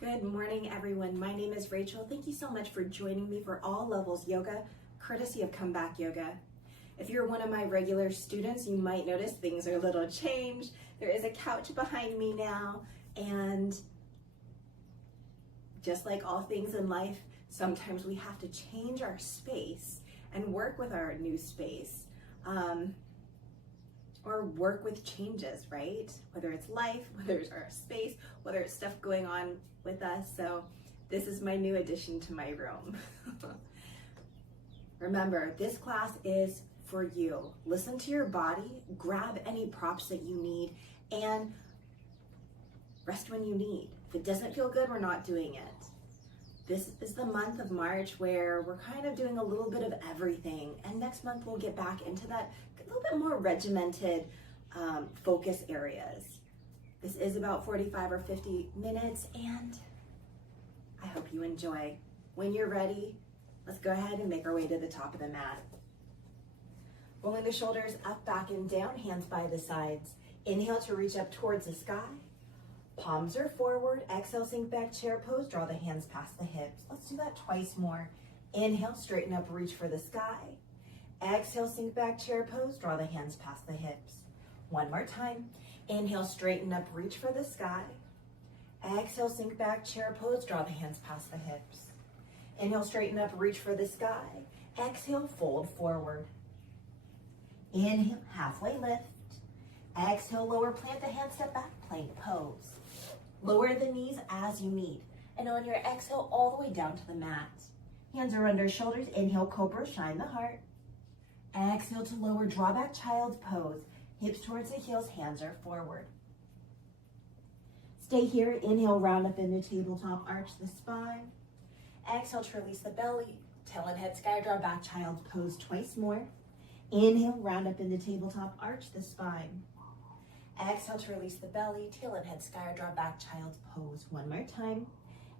Good morning, everyone. My name is Rachel. Thank you so much for joining me for All Levels Yoga, courtesy of Comeback Yoga. If you're one of my regular students, you might notice things are a little changed. There is a couch behind me now, and just like all things in life, sometimes we have to change our space and work with our new space, or work with changes, right? Whether it's life, whether it's our space, whether it's stuff going on with us. So this is my new addition to my room. Remember, this class is for you. Listen to your body, grab any props that you need, and rest when you need. If it doesn't feel good, we're not doing it. This is the month of March where we're kind of doing a little bit of everything. And next month we'll get back into that a little bit more regimented focus areas. This is about 45 or 50 minutes, and I hope you enjoy. When you're ready, let's go ahead and make our way to the top of the mat. Rolling the shoulders up, back, and down, hands by the sides. Inhale to reach up towards the sky. Palms are forward. Exhale, sink back, chair pose. Draw the hands past the hips. Let's do that twice more. Inhale, straighten up, reach for the sky. Exhale, sink back, chair pose. Draw the hands past the hips. One more time. Inhale, straighten up, reach for the sky. Exhale, sink back, chair pose. Draw the hands past the hips. Inhale, straighten up, reach for the sky. Exhale, fold forward. Inhale, halfway lift. Exhale, lower, plant the hands, step back, plank pose. Lower the knees as you need. And on your exhale, all the way down to the mat. Hands are under shoulders. Inhale, cobra, shine the heart. Exhale to lower, draw back, child's pose. Hips towards the heels, hands are forward. Stay here. Inhale, round up into tabletop, arch the spine. Exhale to release the belly. Tail and head sky, draw back, child's pose twice more. Inhale, round up into tabletop, arch the spine. Exhale to release the belly, tail and head sky, draw back, child's pose. One more time.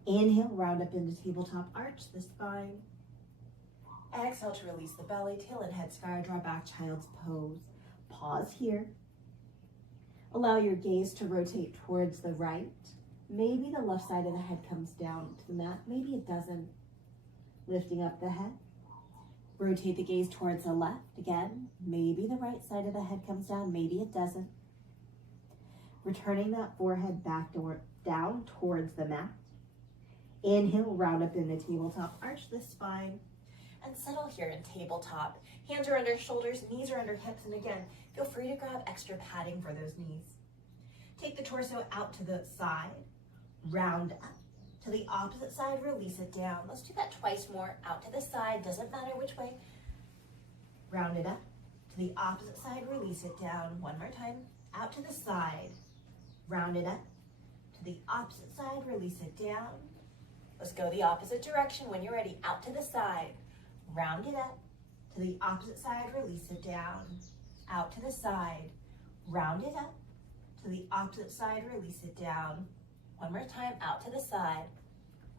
Inhale, round up into tabletop, arch the spine. Exhale to release the belly, tail and head sky, draw back, child's pose. Pause here. Allow your gaze to rotate towards the right. Maybe the left side of the head comes down to the mat. Maybe it doesn't. Lifting up the head. Rotate the gaze towards the left. Again, maybe the right side of the head comes down. Maybe it doesn't. Returning that forehead back down towards the mat. Inhale, round up in the tabletop, arch the spine, and settle here in tabletop. Hands are under shoulders, knees are under hips, and again, feel free to grab extra padding for those knees. Take the torso out to the side, round up. To the opposite side, release it down. Let's do that twice more. Out to the side, doesn't matter which way. Round it up. To the opposite side, release it down. One more time. Out to the side, round it up. To the opposite side, release it down. Let's go the opposite direction when you're ready. Out to the side, round it up. To the opposite side, release it down. Out to the side, round it up. To the opposite side, release it down. One more time, out to the side,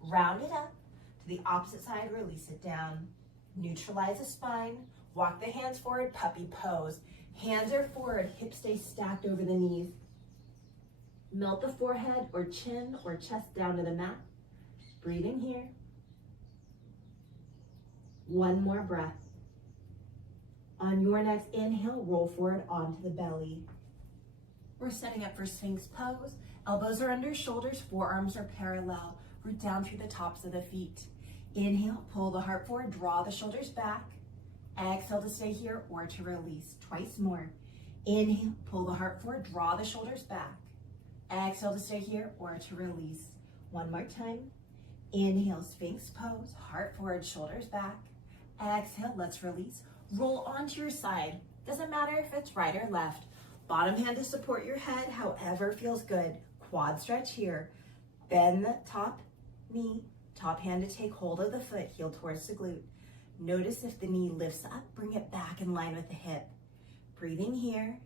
round it up. To the opposite side, release it down. Neutralize the spine, walk the hands forward, puppy pose. Hands are forward, hips stay stacked over the knees. Melt the forehead or chin or chest down to the mat. Breathing here. One more breath. On your next inhale, roll forward onto the belly. We're setting up for Sphinx pose. Elbows are under shoulders, forearms are parallel. Root down through the tops of the feet. Inhale, pull the heart forward, draw the shoulders back. Exhale to stay here or to release. Twice more. Inhale, pull the heart forward, draw the shoulders back. Exhale to stay here or to release. One more time. Inhale, Sphinx pose, heart forward, shoulders back. Exhale, let's release. Roll onto your side. Doesn't matter if it's right or left. Bottom hand to support your head, however feels good. Quad stretch here. Bend the top knee, top hand to take hold of the foot, heel towards the glute. Notice if the knee lifts up, bring it back in line with the hip. Breathing here.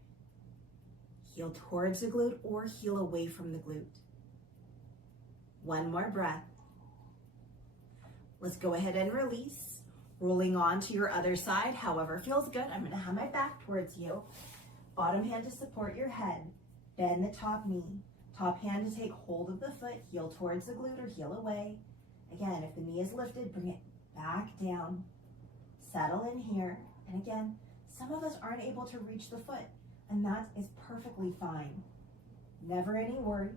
Heel towards the glute or heel away from the glute. One more breath. Let's go ahead and release. Rolling on to your other side, however feels good. I'm gonna have my back towards you. Bottom hand to support your head. Bend the top knee. Top hand to take hold of the foot, heel towards the glute or heel away. Again, if the knee is lifted, bring it back down. Settle in here. And again, some of us aren't able to reach the foot, and that is perfectly fine. Never any worry.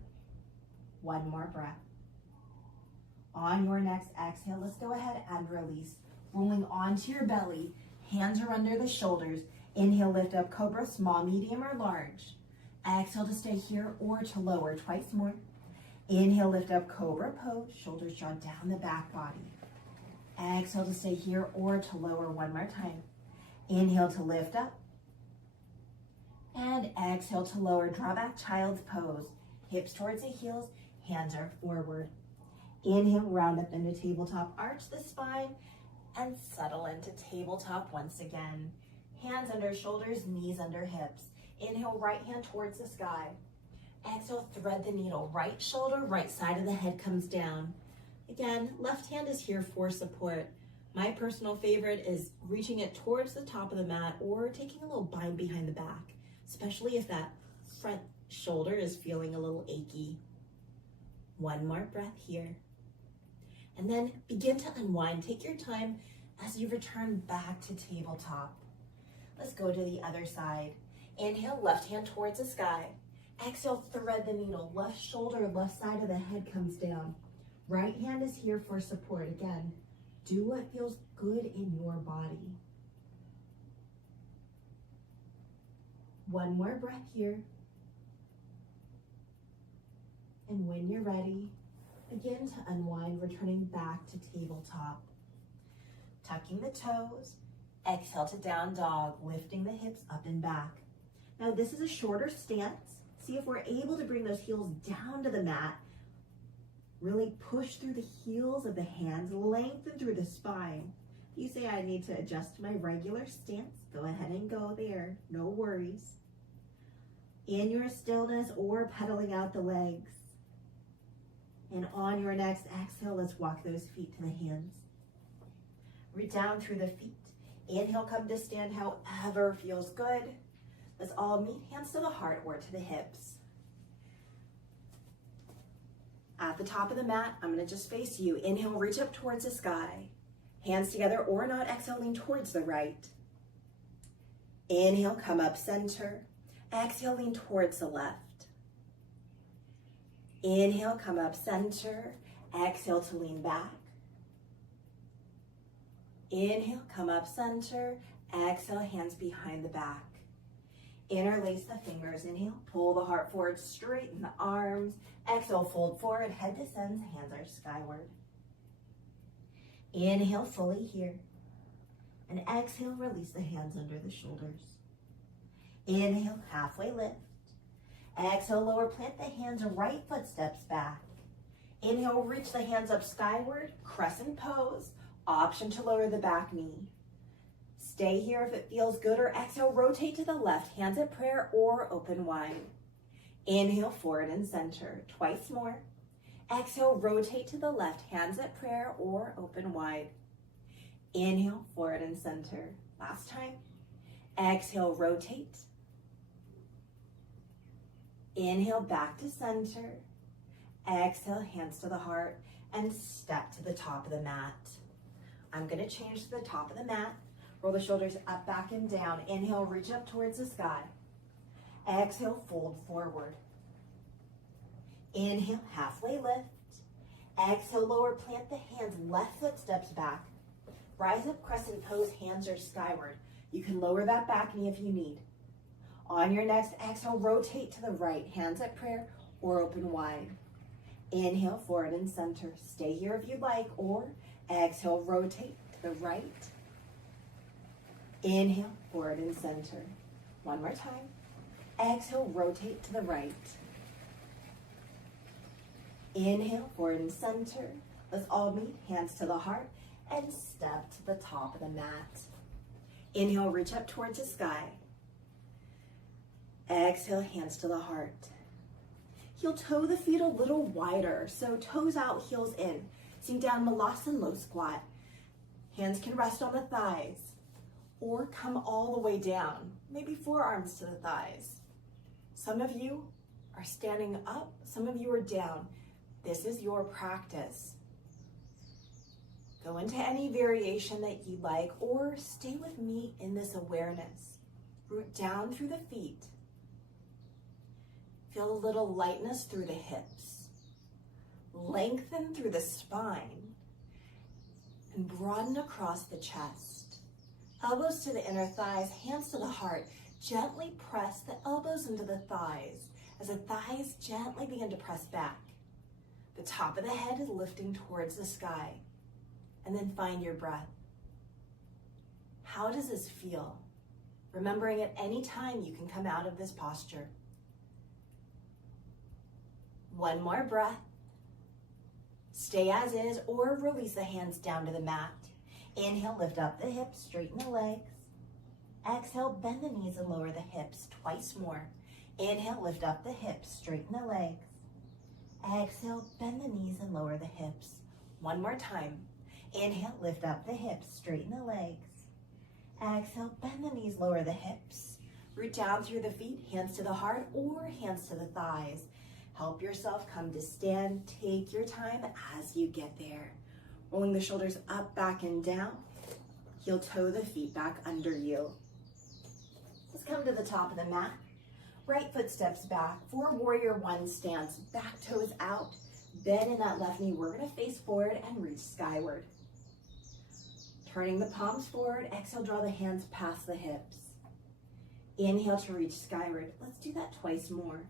One more breath. On your next exhale, let's go ahead and release. Rolling onto your belly, hands are under the shoulders. Inhale, lift up cobra, small, medium, or large. Exhale to stay here or to lower twice more. Inhale, lift up cobra pose, shoulders draw down the back body. Exhale to stay here or to lower one more time. Inhale to lift up. And exhale to lower, draw back child's pose. Hips towards the heels, hands are forward. Inhale, round up into tabletop, arch the spine, and settle into tabletop once again. Hands under shoulders, knees under hips. Inhale, right hand towards the sky. Exhale, thread the needle. Right shoulder, right side of the head comes down. Again, left hand is here for support. My personal favorite is reaching it towards the top of the mat or taking a little bind behind the back, especially if that front shoulder is feeling a little achy. One more breath here. And then begin to unwind. Take your time as you return back to tabletop. Let's go to the other side. Inhale, left hand towards the sky. Exhale, thread the needle. Left shoulder, left side of the head comes down. Right hand is here for support. Again, do what feels good in your body. One more breath here. And when you're ready, begin to unwind, returning back to tabletop. Tucking the toes. Exhale to down dog, lifting the hips up and back. Now this is a shorter stance. See if we're able to bring those heels down to the mat. Really push through the heels of the hands, lengthen through the spine. If you say I need to adjust to my regular stance, go ahead and go there, no worries. In your stillness or pedaling out the legs. And on your next exhale, let's walk those feet to the hands. Reach down through the feet. Inhale, come to stand however feels good. Let's all meet hands to the heart or to the hips. At the top of the mat, I'm gonna just face you. Inhale, reach up towards the sky. Hands together or not, exhale, lean towards the right. Inhale, come up center. Exhale, lean towards the left. Inhale, come up center. Exhale to lean back. Inhale, come up center. Exhale, hands behind the back. Interlace the fingers. Inhale, pull the heart forward, straighten the arms. Exhale, fold forward, head descends, hands are skyward. Inhale, fully here. And exhale, release the hands under the shoulders. Inhale, halfway lift. Exhale, lower, plant the hands, right foot steps back. Inhale, reach the hands up skyward, crescent pose. Option to lower the back knee. Stay here if it feels good, or exhale, rotate to the left, hands at prayer or open wide. Inhale, forward and center, twice more. Exhale, rotate to the left, hands at prayer or open wide. Inhale, forward and center. Last time. Exhale, rotate. Inhale, back to center. Exhale, hands to the heart, and step to the top of the mat. I'm gonna change to the top of the mat. Roll the shoulders up, back, and down. Inhale, reach up towards the sky. Exhale, fold forward. Inhale, halfway lift. Exhale, lower, plant the hands, left foot steps back. Rise up, crescent pose, hands are skyward. You can lower that back knee if you need. On your next exhale, rotate to the right, hands at prayer or open wide. Inhale, forward and center. Stay here if you'd like, or exhale, rotate to the right. Inhale, forward and center. One more time. Exhale, rotate to the right. Inhale, forward and center. Let's all meet, hands to the heart, and step to the top of the mat. Inhale, reach up towards the sky. Exhale, hands to the heart. Heel toe the feet a little wider, so toes out, heels in. Sink down, Malasana low squat. Hands can rest on the thighs, or come all the way down, maybe forearms to the thighs. Some of you are standing up, some of you are down. This is your practice. Go into any variation that you like, or stay with me in this awareness. Root down through the feet. Feel a little lightness through the hips. Lengthen through the spine and broaden across the chest. Elbows to the inner thighs, hands to the heart. Gently press the elbows into the thighs as the thighs gently begin to press back. The top of the head is lifting towards the sky. And then find your breath. How does this feel? Remembering at any time you can come out of this posture. One more breath. Stay as is or release the hands down to the mat. Inhale, lift up the hips, straighten the legs. Exhale, bend the knees and lower the hips twice more. Inhale, lift up the hips, straighten the legs. Exhale, bend the knees and lower the hips. One more time. Inhale, lift up the hips, straighten the legs. Exhale, bend the knees, lower the hips. Root down through the feet, hands to the heart or hands to the thighs. Help yourself come to stand. Take your time as you get there. Rolling the shoulders up, back, and down. Heel toe the feet back under you. Let's come to the top of the mat. Right foot steps back for warrior one stance. Back toes out. Bend in that left knee. We're going to face forward and reach skyward. Turning the palms forward. Exhale, draw the hands past the hips. Inhale to reach skyward. Let's do that twice more.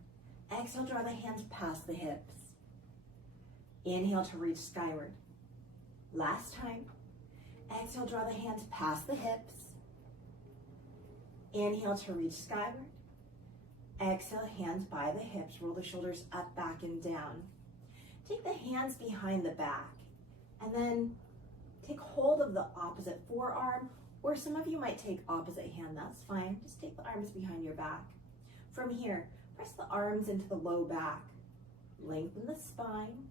Exhale, draw the hands past the hips. Inhale to reach skyward. Last time. Exhale, draw the hands past the hips. Inhale to reach skyward. Exhale, hands by the hips. Roll the shoulders up, back, and down. Take the hands behind the back. And then take hold of the opposite forearm. Or some of you might take opposite hand. That's fine. Just take the arms behind your back. From here, press the arms into the low back. Lengthen the spine.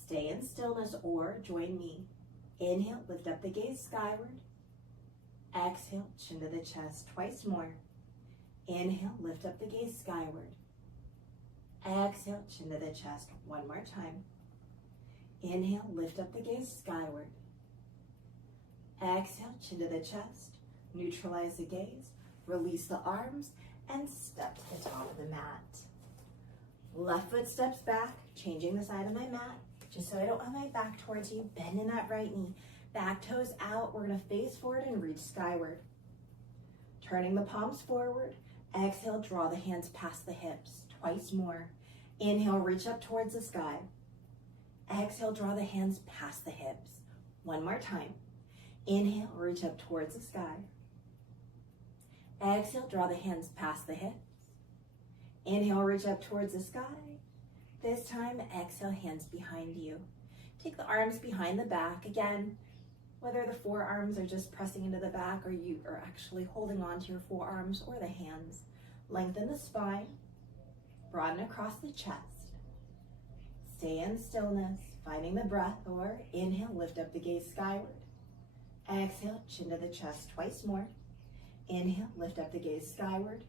Stay in stillness or join me. Inhale, lift up the gaze skyward. Exhale, chin to the chest twice more. Inhale, lift up the gaze skyward. Exhale, chin to the chest one more time. Inhale, lift up the gaze skyward. Exhale, chin to the chest. Neutralize the gaze. Release the arms and step to the top of the mat. Left foot steps back, changing the side of my mat, just so I don't have my back towards you. Bend in that right knee. Back toes out. We're going to face forward and reach skyward. Turning the palms forward. Exhale, draw the hands past the hips. Twice more. Inhale, reach up towards the sky. Exhale, draw the hands past the hips. One more time. Inhale, reach up towards the sky. Exhale, draw the hands past the hips. Inhale, reach up towards the sky. This time, exhale, hands behind you. Take the arms behind the back. Again, whether the forearms are just pressing into the back or you are actually holding on to your forearms or the hands. Lengthen the spine. Broaden across the chest. Stay in stillness, finding the breath, or inhale, lift up the gaze skyward. Exhale, chin to the chest twice more. Inhale, lift up the gaze skyward.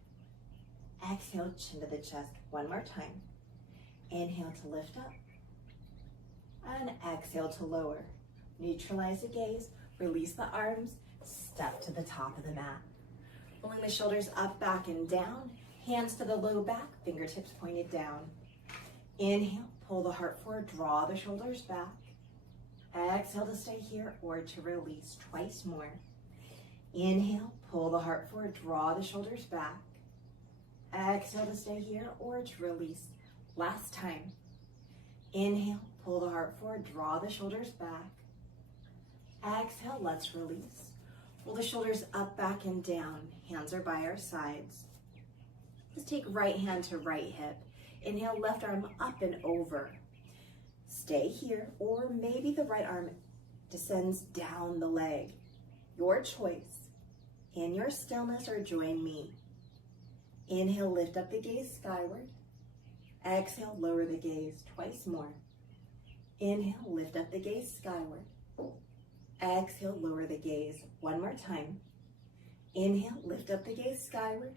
Exhale, chin to the chest one more time. Inhale to lift up. And exhale to lower. Neutralize the gaze, release the arms, step to the top of the mat. Rolling the shoulders up, back, and down. Hands to the low back, fingertips pointed down. Inhale, pull the heart forward, draw the shoulders back. Exhale to stay here or to release twice more. Inhale, pull the heart forward, draw the shoulders back. Exhale to stay here or to release. Last time. Inhale, pull the heart forward, draw the shoulders back. Exhale, let's release. Roll the shoulders up, back, and down. Hands are by our sides. Let's take right hand to right hip. Inhale, left arm up and over. Stay here, or maybe the right arm descends down the leg. Your choice. In your stillness or join me. Inhale, lift up the gaze skyward. Exhale, lower the gaze twice more. Inhale, lift up the gaze skyward. Exhale, lower the gaze one more time. Inhale, lift up the gaze skyward.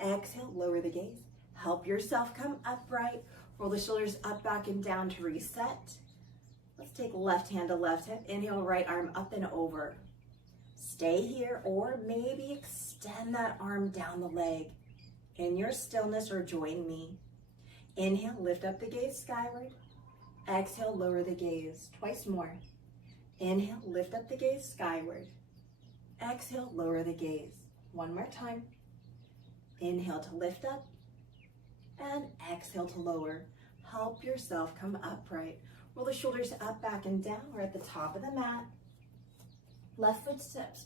Exhale, lower the gaze. Help yourself come upright. Roll the shoulders up, back, and down to reset. Let's take left hand to left hip. Inhale, right arm up and over. Stay here, or maybe extend that arm down the leg in your stillness, or join me. Inhale, lift up the gaze skyward. Exhale, lower the gaze. Twice more. Inhale, lift up the gaze skyward. Exhale, lower the gaze. One more time. Inhale to lift up, and exhale to lower. Help yourself come upright. Roll the shoulders up, back, and down. We're at the top of the mat. Right foot steps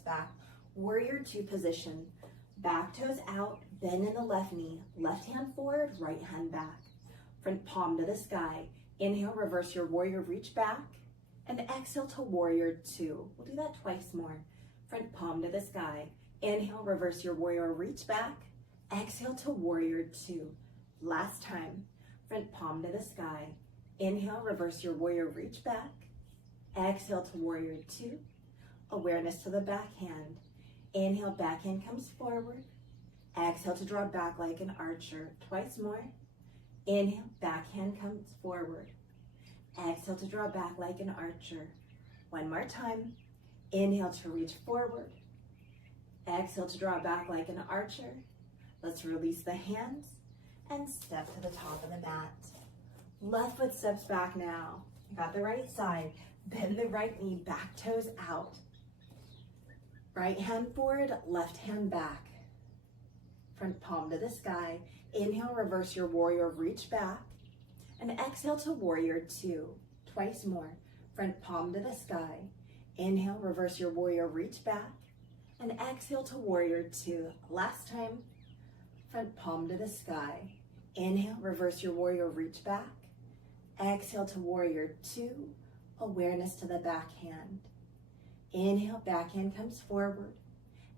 back. Warrior two position. Back toes out, bend in the left knee. Left hand forward, right hand back. Front palm to the sky. Inhale, reverse your warrior, reach back. And exhale to warrior two. We'll do that twice more. Front palm to the sky. Inhale, reverse your warrior, reach back. Exhale to warrior two. Last time. Front palm to the sky. Inhale, reverse your warrior, reach back. Exhale to warrior two. Awareness to the back hand. Inhale, back hand comes forward. Exhale to draw back like an archer. Twice more. Inhale, back hand comes forward. Exhale to draw back like an archer. One more time. Inhale to reach forward. Exhale to draw back like an archer. Let's release the hands and step to the top of the mat. Left foot steps back now. Got the right side. Bend the right knee, back toes out. Right hand forward, left hand back. Front palm to the sky. Inhale, reverse your warrior, reach back. And exhale to warrior two. Twice more. Front palm to the sky. Inhale, reverse your warrior, reach back. And exhale to warrior two. Last time. Front palm to the sky. Inhale, reverse your warrior, reach back. Exhale to warrior two. Awareness to the back hand. Inhale, back hand comes forward.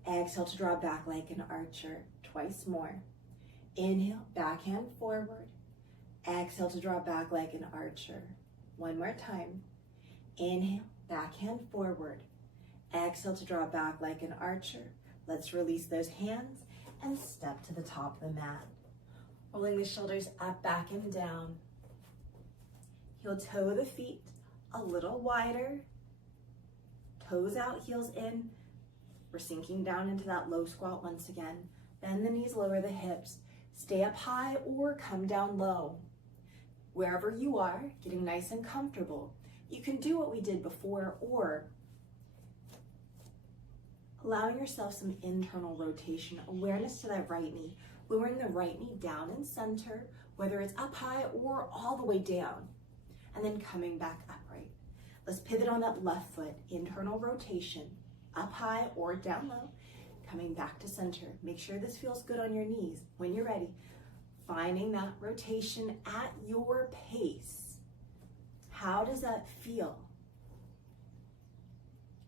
Exhale to draw back like an archer. Twice more. Inhale, back hand forward. Exhale to draw back like an archer. One more time. Inhale, back hand forward. Exhale to draw back like an archer. Let's release those hands and step to the top of the mat. Rolling the shoulders up, back, and down. Heel toe the feet a little wider. Toes out, heels in. We're sinking down into that low squat once again. Bend the knees, lower the hips. Stay up high or come down low. Wherever you are, getting nice and comfortable. You can do what we did before, or allowing yourself some internal rotation, awareness to that right knee, lowering the right knee down in center, whether it's up high or all the way down, and then coming back upright. Let's pivot on that left foot, internal rotation, up high or down low, coming back to center. Make sure this feels good on your knees. When you're ready, finding that rotation at your pace. How does that feel?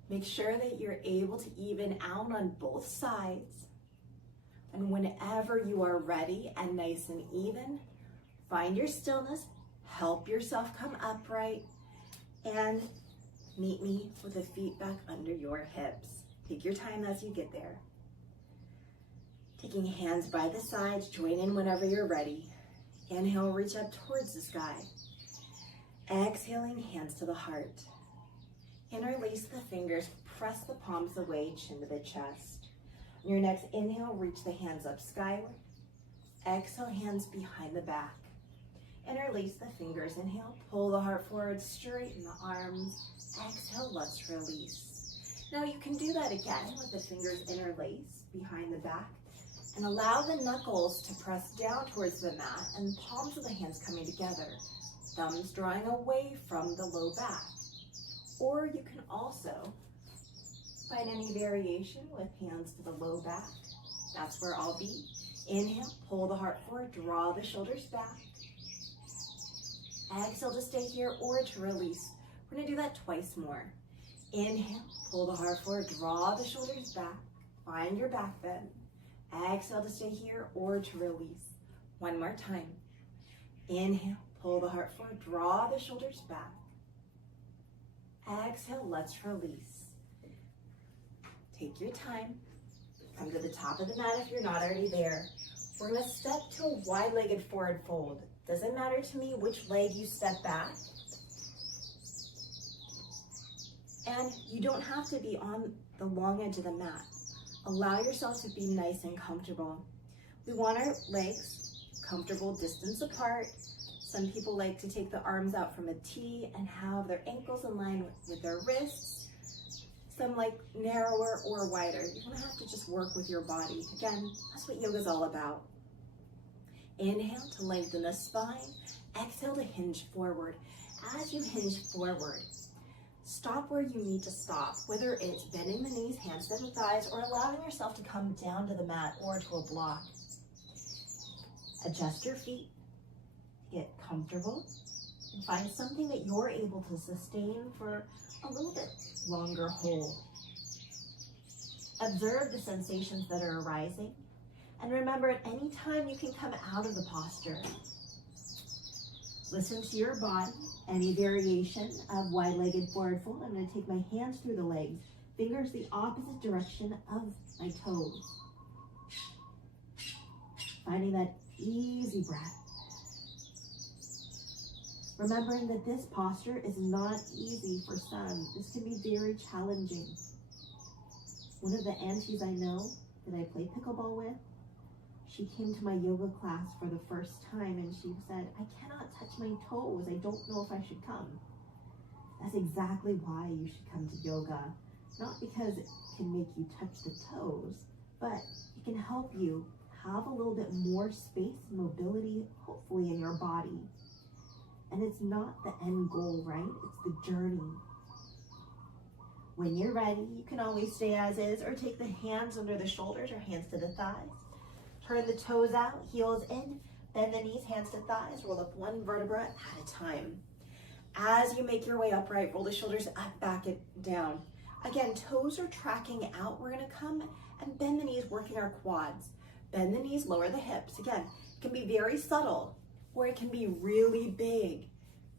Make sure that you're able to even out on both sides. And whenever you are ready and nice and even, find your stillness, help yourself come upright, and meet me with the feet back under your hips. Take your time as you get there. Taking hands by the sides, join in whenever you're ready. Inhale, reach up towards the sky. Exhaling, hands to the heart. Interlace the fingers, press the palms away, chin to the chest. On your next inhale, reach the hands up skyward. Exhale, hands behind the back. Interlace the fingers, inhale, pull the heart forward, straighten the arms. Exhale, let's release. Now you can do that again with the fingers interlaced behind the back. And allow the knuckles to press down towards the mat and the palms of the hands coming together. Thumbs drawing away from the low back. Or you can also find any variation with hands to the low back. That's where I'll be. Inhale, pull the heart forward, draw the shoulders back. Exhale to stay here or to release. We're gonna do that twice more. Inhale, pull the heart forward, draw the shoulders back. Find your back bend. Exhale to stay here or to release. One more time. Inhale, pull the heart forward, draw the shoulders back. Exhale, let's release. Take your time. Come to the top of the mat if you're not already there. We're gonna step to a wide-legged forward fold. Doesn't matter to me which leg you step back. And you don't have to be on the long edge of the mat. Allow yourself to be nice and comfortable. We want our legs comfortable distance apart. Some people like to take the arms out from a T and have their ankles in line with their wrists. Some like narrower or wider. You don't have to just work with your body. Again, that's what yoga is all about. Inhale to lengthen the spine. Exhale to hinge forward. As you hinge forward, stop where you need to stop, whether it's bending the knees, hands to the thighs, or allowing yourself to come down to the mat or to a block. Adjust your feet, get comfortable, and find something that you're able to sustain for a little bit longer hold. Observe the sensations that are arising, and remember at any time you can come out of the posture. Listen to your body, any variation of wide-legged forward fold. I'm going to take my hands through the legs, fingers the opposite direction of my toes. Finding that easy breath. Remembering that this posture is not easy for some. This can be very challenging. One of the aunties I know that I play pickleball with, she came to my yoga class for the first time and she said, I cannot touch my toes. I don't know if I should come. That's exactly why you should come to yoga. Not because it can make you touch the toes, but it can help you have a little bit more space and mobility, hopefully, in your body. And it's not the end goal, right? It's the journey. When you're ready, you can always stay as is or take the hands under the shoulders or hands to the thighs. Turn the toes out, heels in, bend the knees, hands to thighs, roll up one vertebra at a time. As you make your way upright, roll the shoulders up, back, and down. Again, toes are tracking out. We're gonna come and bend the knees, working our quads. Bend the knees, lower the hips. Again, it can be very subtle or it can be really big.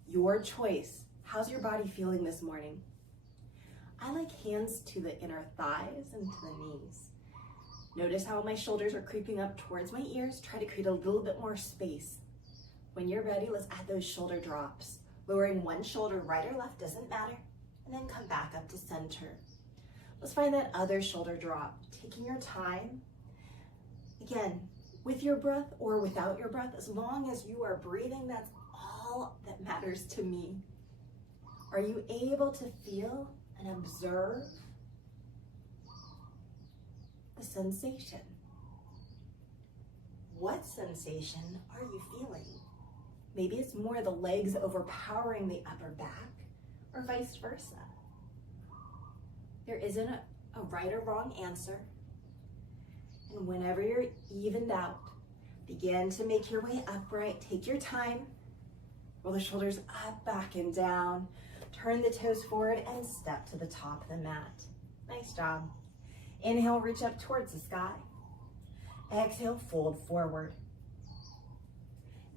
Your choice. How's your body feeling this morning? I like hands to the inner thighs and to the knees. Notice how my shoulders are creeping up towards my ears. Try to create a little bit more space. When you're ready, let's add those shoulder drops. Lowering one shoulder, right or left, doesn't matter. And then come back up to center. Let's find that other shoulder drop. Taking your time. Again, with your breath or without your breath, as long as you are breathing, that's all that matters to me. Are you able to feel and observe the sensation? What sensation are you feeling? Maybe it's more the legs overpowering the upper back, or vice versa. There isn't a right or wrong answer. And whenever you're evened out, begin to make your way upright. Take your time. Roll the shoulders up, back, and down. Turn the toes forward and step to the top of the mat. Nice job. Inhale, reach up towards the sky. Exhale, fold forward.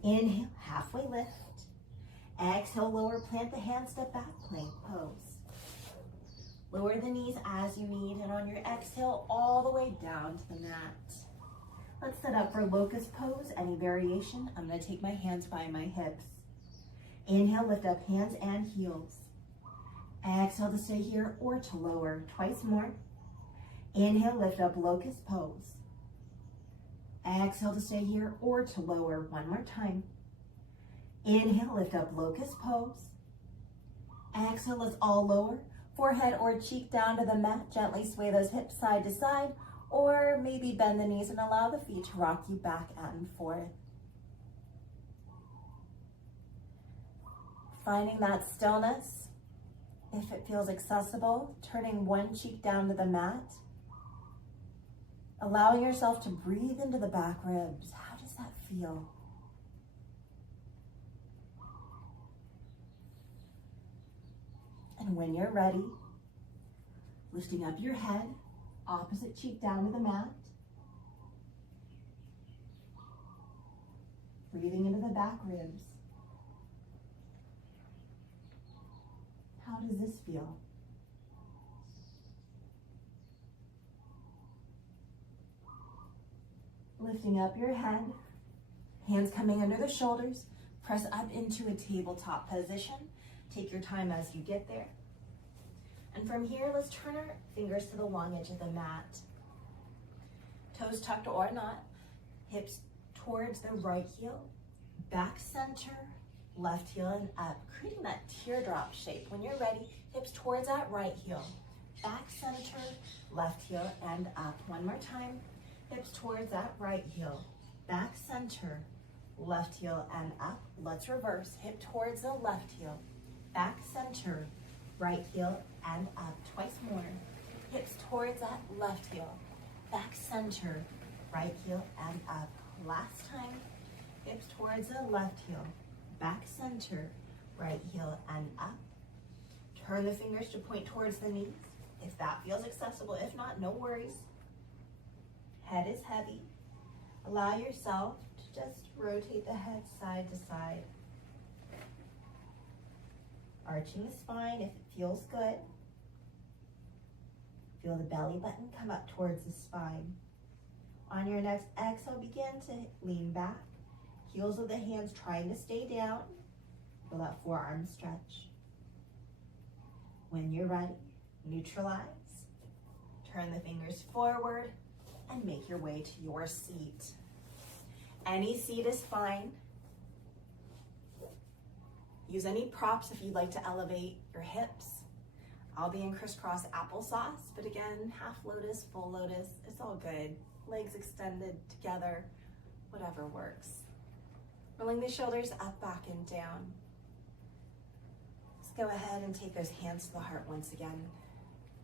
Inhale, halfway lift. Exhale, lower, plant the hands, step back, plank pose. Lower the knees as you need, and on your exhale, all the way down to the mat. Let's set up for locust pose. Any variation, I'm gonna take my hands by my hips. Inhale, lift up hands and heels. Exhale to stay here or to lower. Twice more. Inhale, lift up locust pose. Exhale to stay here or to lower. One more time. Inhale, lift up locust pose. Exhale, let's all lower. Forehead or cheek down to the mat. Gently sway those hips side to side, or maybe bend the knees and allow the feet to rock you back and forth. Finding that stillness, if it feels accessible, turning one cheek down to the mat. Allowing yourself to breathe into the back ribs. How does that feel? And when you're ready, lifting up your head, opposite cheek down to the mat. Breathing into the back ribs. How does this feel? Lifting up your head, hands coming under the shoulders, press up into a tabletop position. Take your time as you get there. And from here, let's turn our fingers to the long edge of the mat. Toes tucked or not, hips towards the right heel, back center, left heel and up, creating that teardrop shape. When you're ready, hips towards that right heel, back center, left heel and up. One more time, hips towards that right heel, back center, left heel and up. Let's reverse, hip towards the left heel, back center, right heel and up. Twice more, hips towards that left heel, back center, right heel and up. Last time, hips towards the left heel, back center, right heel and up. Turn the fingers to point towards the knees if that feels accessible. If not, no worries. Head is heavy. Allow yourself to just rotate the head side to side. Arching the spine if it feels good. Feel the belly button come up towards the spine. On your next exhale, begin to lean back. Heels of the hands trying to stay down. Feel that forearm stretch. When you're ready, neutralize. Turn the fingers forward and make your way to your seat. Any seat is fine. Use any props if you'd like to elevate your hips. I'll be in crisscross applesauce, but again, half lotus, full lotus, it's all good. Legs extended together, whatever works. Rolling the shoulders up, back, and down. Let's go ahead and take those hands to the heart once again.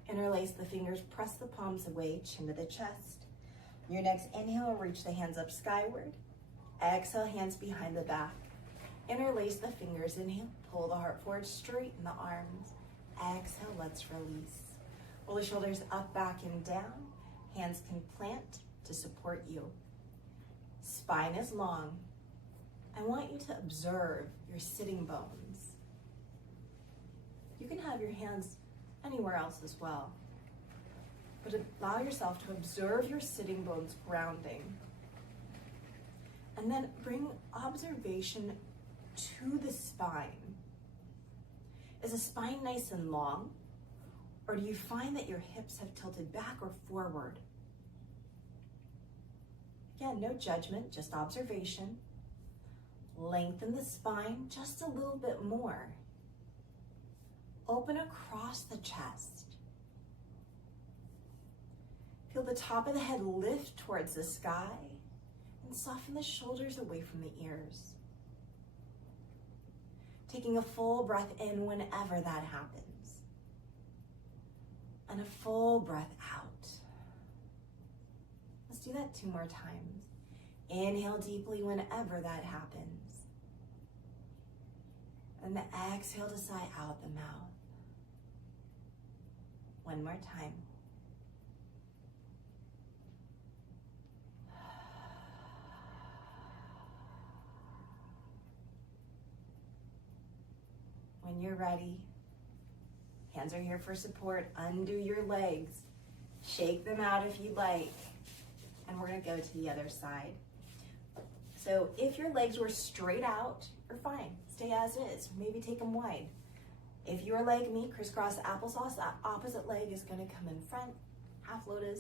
Interlace the fingers, press the palms away, chin to the chest. Your next inhale, reach the hands up skyward. Exhale, hands behind the back. Interlace the fingers, inhale, pull the heart forward, straighten the arms. Exhale, let's release. Roll the shoulders up, back, and down. Hands can plant to support you. Spine is long. I want you to observe your sitting bones. You can have your hands anywhere else as well, but allow yourself to observe your sitting bones grounding. And then bring observation to the spine. Is the spine nice and long, or do you find that your hips have tilted back or forward? Again, no judgment, just observation. Lengthen the spine just a little bit more. Open across the chest. Feel the top of the head lift towards the sky and soften the shoulders away from the ears. Taking a full breath in whenever that happens. And a full breath out. Let's do that 2 more times. Inhale deeply whenever that happens. And exhale to sigh out the mouth. 1 more time. When you're ready, hands are here for support. Undo your legs. Shake them out if you'd like. And we're gonna go to the other side. So if your legs were straight out, you're fine. Stay as is. Maybe take them wide. If you're like me, crisscross applesauce, that opposite leg is gonna come in front. Half lotus,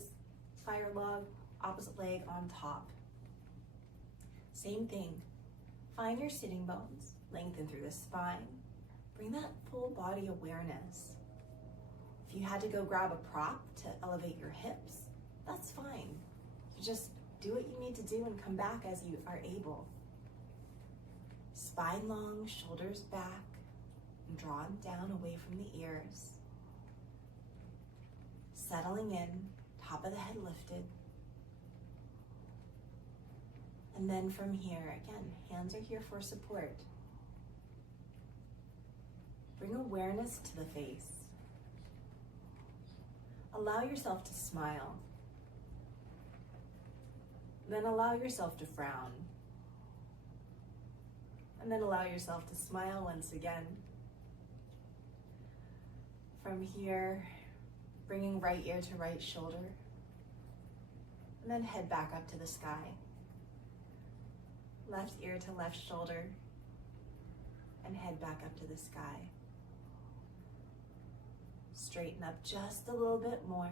fire log, opposite leg on top. Same thing. Find your sitting bones. Lengthen through the spine. Bring that full body awareness. If you had to go grab a prop to elevate your hips, that's fine. You just do what you need to do and come back as you are able. Spine long, shoulders back, and drawn down away from the ears. Settling in, top of the head lifted. And then from here, again, hands are here for support. Bring awareness to the face. Allow yourself to smile. Then allow yourself to frown. And then allow yourself to smile once again. From here, bringing right ear to right shoulder. And then head back up to the sky. left ear to left shoulder, and head back up to the sky. Straighten up just a little bit more.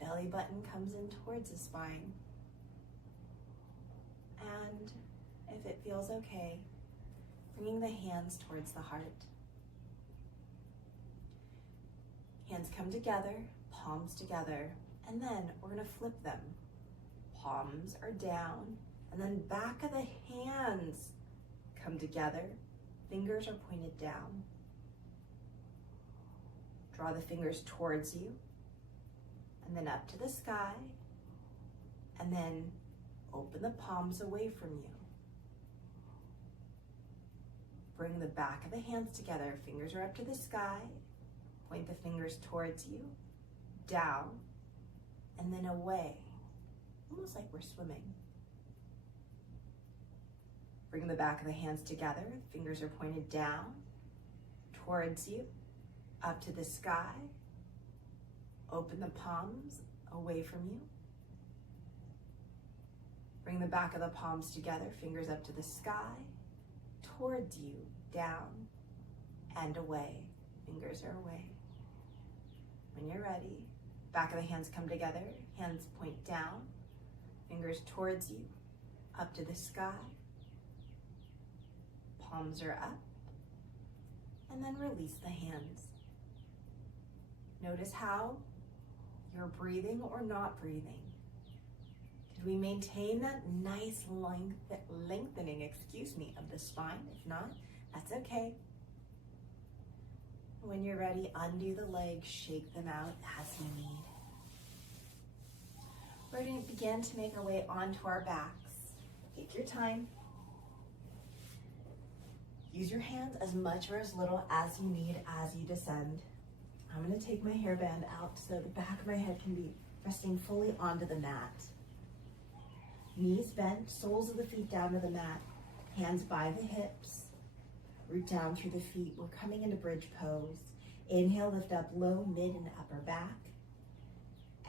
Belly button comes in towards the spine. And if it feels okay, bringing the hands towards the heart. Hands come together, palms together, and then we're gonna flip them. Palms are down, and then back of the hands come together. Fingers are pointed down. Draw the fingers towards you, and then up to the sky, and then open the palms away from you. Bring the back of the hands together. Fingers are up to the sky. Point the fingers towards you, down, and then away, almost like we're swimming. Bring the back of the hands together. Fingers are pointed down, towards you, up to the sky. Open the palms away from you. Bring the back of the palms together. Fingers up to the sky, towards you, down, and away. Fingers are away. When you're ready, back of the hands come together, hands point down, fingers towards you, up to the sky, palms are up, and then release the hands. Notice how you're breathing or not breathing. Did we maintain that nice lengthening, of the spine? If not, that's okay. When you're ready, undo the legs, shake them out as you need. We're going to begin to make our way onto our backs. Take your time. Use your hands as much or as little as you need as you descend. I'm going to take my hairband out so the back of my head can be resting fully onto the mat. Knees bent, soles of the feet down to the mat, hands by the hips. Root down through the feet. We're coming into bridge pose. Inhale, lift up low, mid, and upper back.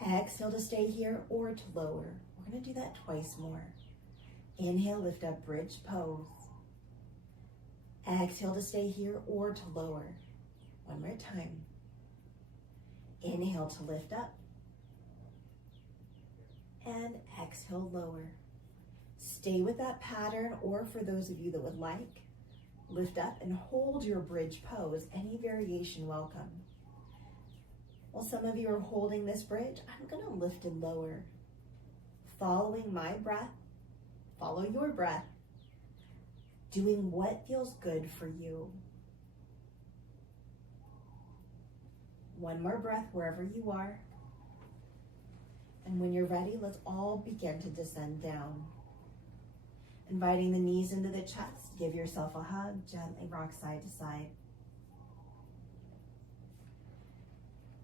Exhale to stay here or to lower. We're going to do that twice more. Inhale, lift up, bridge pose. Exhale to stay here or to lower. One more time. Inhale to lift up. And exhale, lower. Stay with that pattern, or for those of you that would like, lift up and hold your bridge pose. Any variation welcome. While some of you are holding this bridge, I'm going to lift and lower. Following my breath, follow your breath, doing what feels good for you. One more breath wherever you are. And when you're ready, let's all begin to descend down. Inviting the knees into the chest, give yourself a hug, gently rock side to side.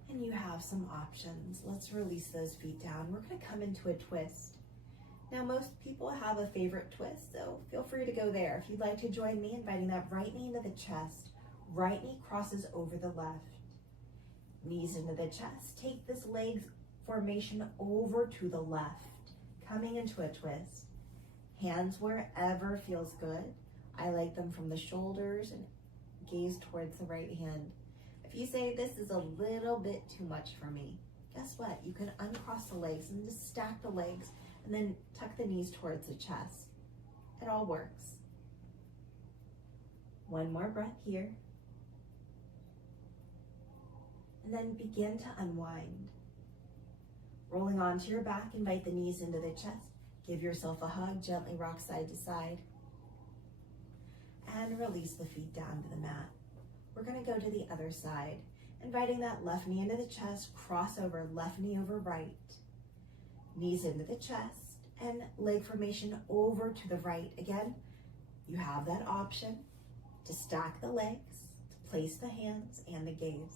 And you have some options. Let's release those feet down. We're going to come into a twist. Now, most people have a favorite twist, so feel free to go there. If you'd like to join me, inviting that right knee into the chest, right knee crosses over the left. Knees into the chest. Take this leg formation over to the left, coming into a twist. Hands wherever feels good. I like them from the shoulders and gaze towards the right hand. If you say this is a little bit too much for me, guess what? You can uncross the legs and just stack the legs and then tuck the knees towards the chest. It all works. One more breath here. And then begin to unwind. Rolling onto your back, invite the knees into the chest. Give yourself a hug, gently rock side to side. And release the feet down to the mat. We're going to go to the other side. Inviting that left knee into the chest, cross over, left knee over right. Knees into the chest, and leg formation over to the right. Again, you have that option to stack the legs, to place the hands and the gaze.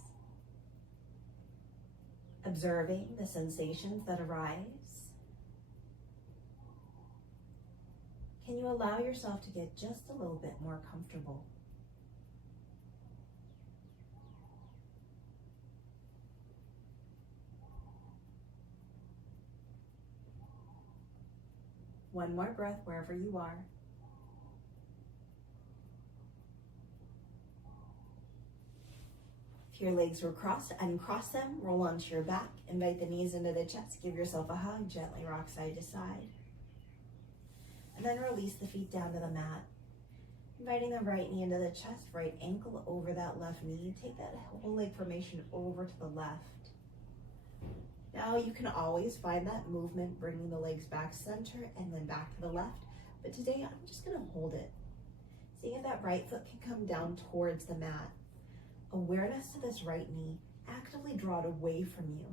Observing the sensations that arise. Can you allow yourself to get just a little bit more comfortable? One more breath wherever you are. Your legs were crossed, uncross them, roll onto your back, invite the knees into the chest, give yourself a hug, gently rock side to side. And then release the feet down to the mat. Inviting the right knee into the chest, right ankle over that left knee. Take that whole leg formation over to the left. Now you can always find that movement, bringing the legs back center and then back to the left. But today I'm just gonna hold it. Seeing if that right foot can come down towards the mat. Awareness to this right knee, actively draw it away from you.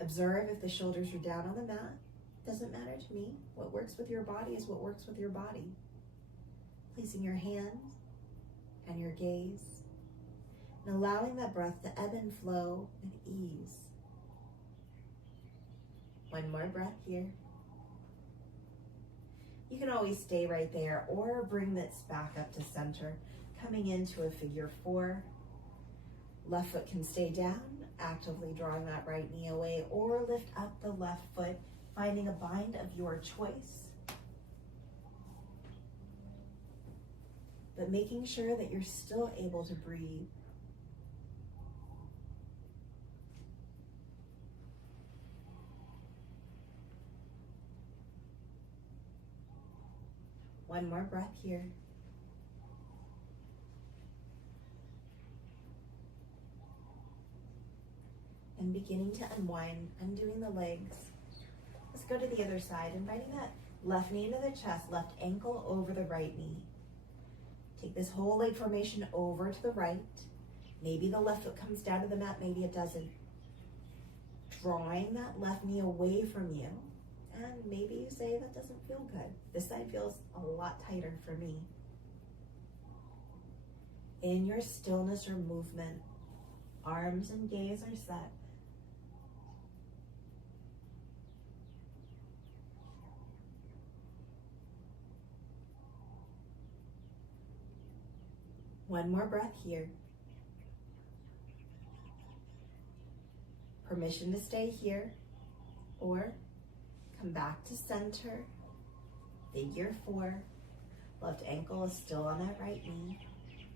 Observe if the shoulders are down on the mat. Doesn't matter to me. What works with your body is what works with your body. Placing your hands and your gaze and allowing that breath to ebb and flow and ease. One more breath here. You can always stay right there or bring this back up to center, coming into a figure 4. Left foot can stay down, actively drawing that right knee away, or lift up the left foot, finding a bind of your choice. But making sure that you're still able to breathe. One more breath here. And beginning to unwind, undoing the legs. Let's go to the other side, inviting that left knee into the chest, left ankle over the right knee. Take this whole leg formation over to the right. Maybe the left foot comes down to the mat, maybe it doesn't. Drawing that left knee away from you. And maybe you say, that doesn't feel good. This side feels a lot tighter for me. In your stillness or movement, arms and gaze are set. One more breath here. Permission to stay here or come back to center. Figure 4. Left ankle is still on that right knee.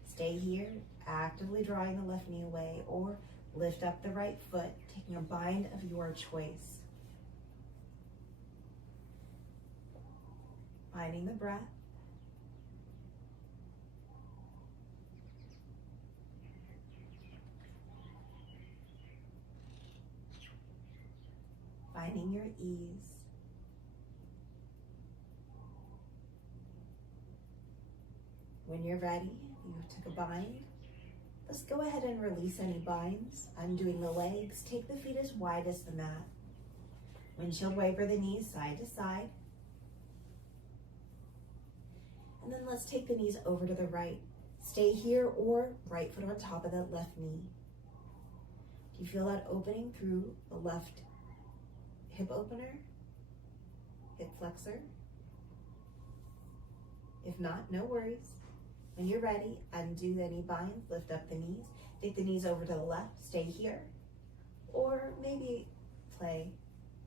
Stay here, actively drawing the left knee away, or lift up the right foot, taking a bind of your choice. Finding the breath. Finding your ease. When you're ready, you took a bind. Let's go ahead and release any binds. Undoing the legs, take the feet as wide as the mat. Windshield wiper the knees side to side. And then let's take the knees over to the right. Stay here or right foot on top of that left knee. Do you feel that opening through the left hip opener, hip flexor? If not, no worries. When you're ready, undo any binds, lift up the knees, take the knees over to the left, stay here. Or maybe play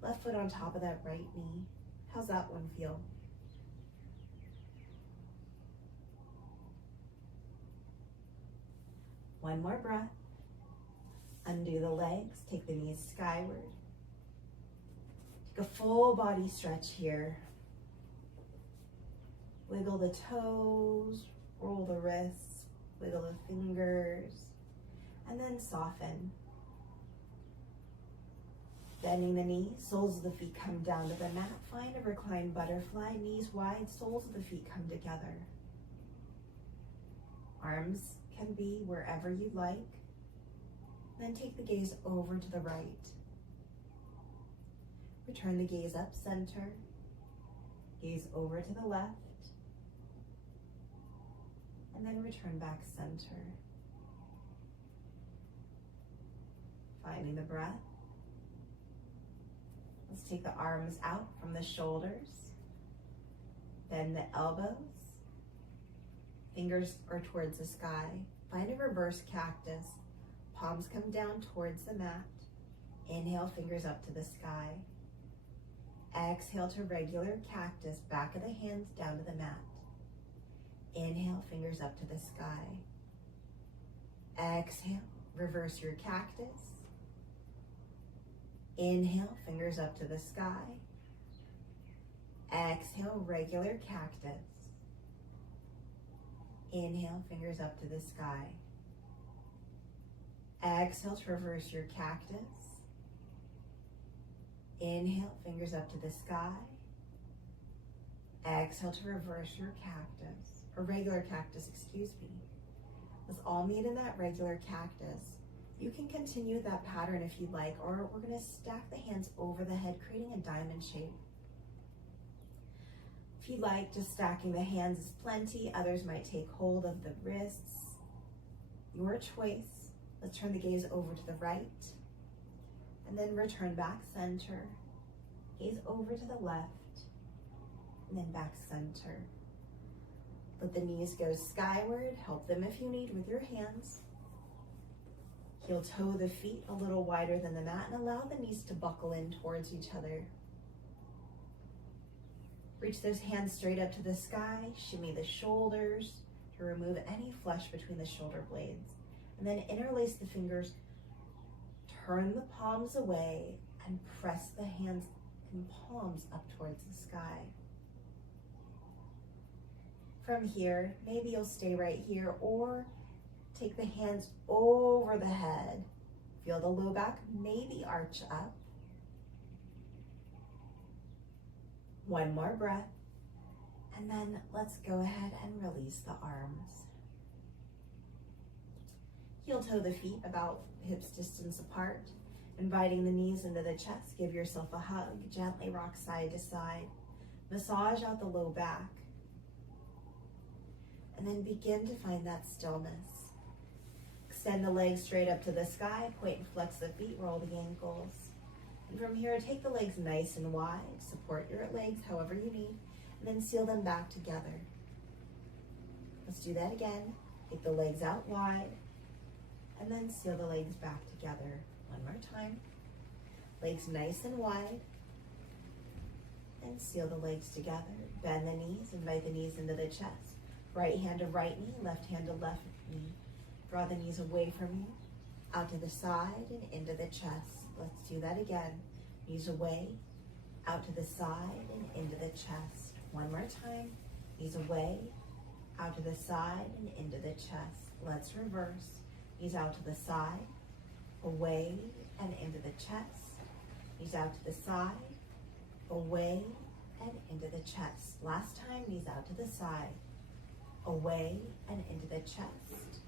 left foot on top of that right knee. How's that one feel? One more breath. Undo the legs, take the knees skyward. Take a full body stretch here. Wiggle the toes, roll the wrists, wiggle the fingers, and then soften. Bending the knees, soles of the feet come down to the mat. Find a reclined butterfly, knees wide, soles of the feet come together. Arms can be wherever you'd like. Then take the gaze over to the right. Return the gaze up center. Gaze over to the left. And then return back center. Finding the breath. Let's take the arms out from the shoulders. Bend the elbows. Fingers are towards the sky. Find a reverse cactus. Palms come down towards the mat. Inhale, fingers up to the sky. Exhale to regular cactus, back of the hands down to the mat. Inhale, fingers up to the sky. Exhale, reverse your cactus. Inhale, fingers up to the sky. Exhale, regular cactus. Inhale, fingers up to the sky. Exhale to reverse your cactus. Inhale, fingers up to the sky. Exhale to reverse your cactus, or regular cactus, excuse me. Let's all meet in that regular cactus. You can continue that pattern if you'd like, or we're gonna stack the hands over the head, creating a diamond shape. If you'd like, just stacking the hands is plenty. Others might take hold of the wrists. Your choice. Let's turn the gaze over to the right, and then return back center. Gaze over to the left, and then back center. Let the knees go skyward. Help them if you need with your hands. Heel toe the feet a little wider than the mat and allow the knees to buckle in towards each other. Reach those hands straight up to the sky. Shimmy the shoulders to remove any flesh between the shoulder blades. And then interlace the fingers. Turn the palms away and press the hands and palms up towards the sky. From here, maybe you'll stay right here or take the hands over the head. Feel the low back, maybe arch up. One more breath. And then let's go ahead and release the arms. Heel toe the feet about hips distance apart. Inviting the knees into the chest. Give yourself a hug. Gently rock side to side. Massage out the low back. And then begin to find that stillness. Extend the legs straight up to the sky. Point and flex the feet. Roll the ankles. And from here, take the legs nice and wide. Support your legs however you need. And then seal them back together. Let's do that again. Take the legs out wide. And then seal the legs back together. One more time. Legs nice and wide. And seal the legs together. Bend the knees. Invite the knees into the chest. Right hand to right knee. Left hand to left knee. Draw the knees away from you. Out to the side and into the chest. Let's do that again. Knees away. Out to the side and into the chest. One more time. Knees away. Out to the side and into the chest. Let's reverse. Knees out to the side, away and into the chest. Knees out to the side, away and into the chest. Last time, knees out to the side, away and into the chest.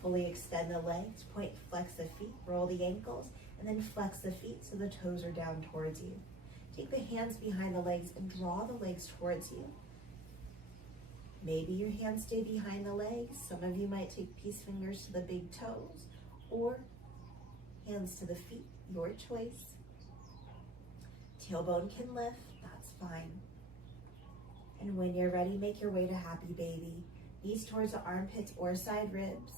Fully extend the legs, point, flex the feet, roll the ankles, and then flex the feet so the toes are down towards you. Take the hands behind the legs and draw the legs towards you. Maybe your hands stay behind the legs. Some of you might take peace fingers to the big toes or hands to the feet, your choice. Tailbone can lift, that's fine. And when you're ready, make your way to happy baby. Knees towards the armpits or side ribs.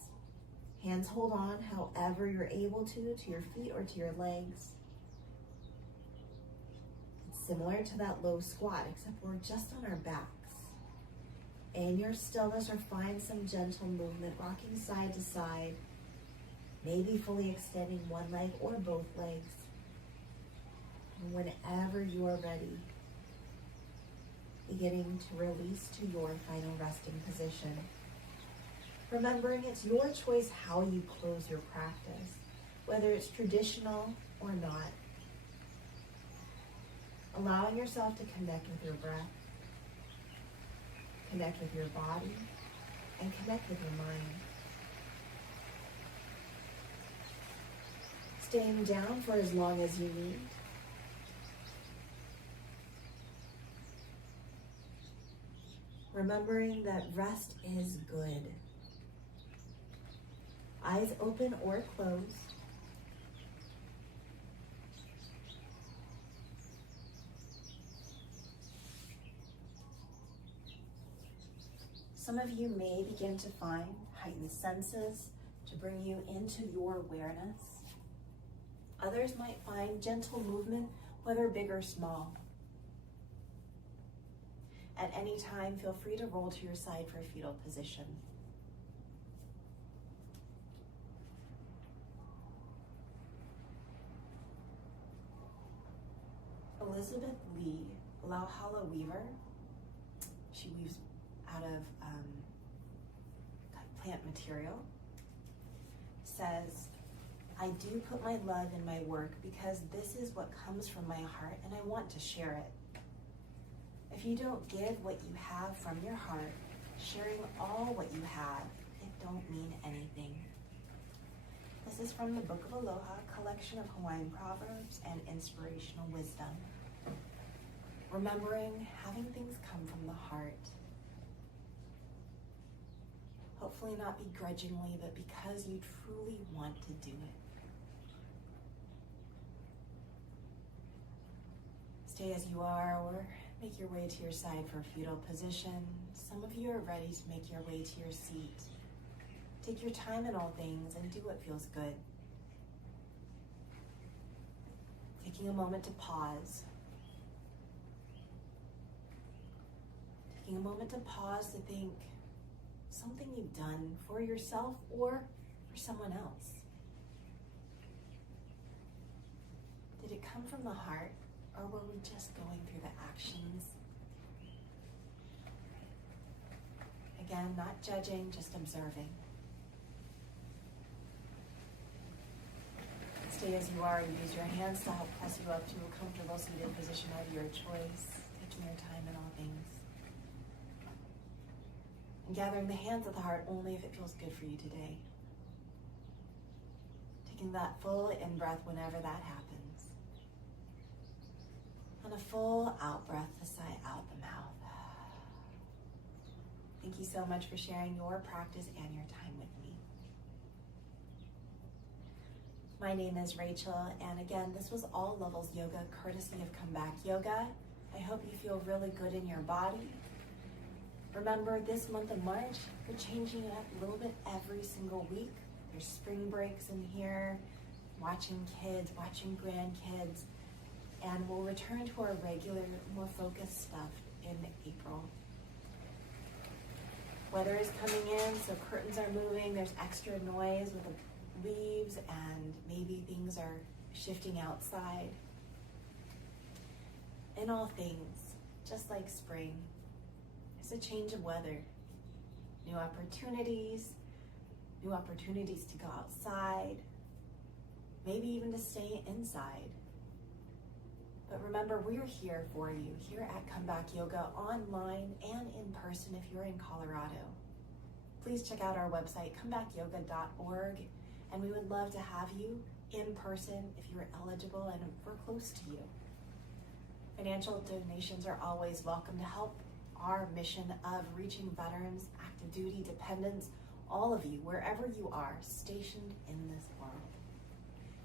Hands hold on however you're able to your feet or to your legs. It's similar to that low squat, except we're just on our backs. In your stillness, or find some gentle movement, rocking side to side, maybe fully extending one leg or both legs. And whenever you are ready, beginning to release to your final resting position. Remembering it's your choice how you close your practice, whether it's traditional or not. Allowing yourself to connect with your breath, connect with your body, and connect with your mind. Staying down for as long as you need. Remembering that rest is good. Eyes open or closed. Some of you may begin to find heightened senses to bring you into your awareness. Others might find gentle movement, whether big or small. At any time, feel free to roll to your side for a fetal position. Elizabeth Lee, Lauhala Weaver, she weaves out of plant material, says, I do put my love in my work because this is what comes from my heart and I want to share it. If you don't give what you have from your heart, sharing all what you have, it don't mean anything. This is from the Book of Aloha, collection of Hawaiian proverbs and inspirational wisdom. Remembering having things come from the heart. Hopefully not begrudgingly, but because you truly want to do it. Stay as you are or make your way to your side for a fetal position. Some of you are ready to make your way to your seat. Take your time in all things and do what feels good. Taking a moment to pause. Taking a moment to pause to think something you've done for yourself or for someone else. Did it come from the heart, or were we just going through the actions? Again, not judging, just observing. Stay as you are and use your hands to help press you up to a comfortable seated position of your choice, taking your time in all things. And gathering the hands of the heart only if it feels good for you today. Taking that full in-breath whenever that happens. And a full out-breath to sigh out the mouth. Thank you so much for sharing your practice and your time with me. My name is Rachel, and again, this was All Levels Yoga, courtesy of Comeback Yoga. I hope you feel really good in your body. Remember, this month of March, we're changing it up a little bit every single week. There's spring breaks in here, watching kids, watching grandkids, and we'll return to our regular, more focused stuff in April. Weather is coming in, so curtains are moving. There's extra noise with the leaves, and maybe things are shifting outside. In all things, just like spring, it's a change of weather. New opportunities to go outside, maybe even to stay inside. But remember, we're here for you, here at Comeback Yoga, online and in person if you're in Colorado. Please check out our website, comebackyoga.org, and we would love to have you in person if you're eligible and if we're close to you. Financial donations are always welcome to help our mission of reaching veterans, active duty dependents, all of you, wherever you are, stationed in this world.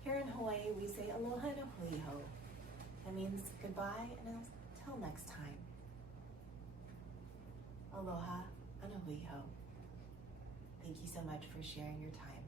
Here in Hawaii, we say aloha no hui ho. That means goodbye and until next time. Aloha and a hui ho. Thank you so much for sharing your time.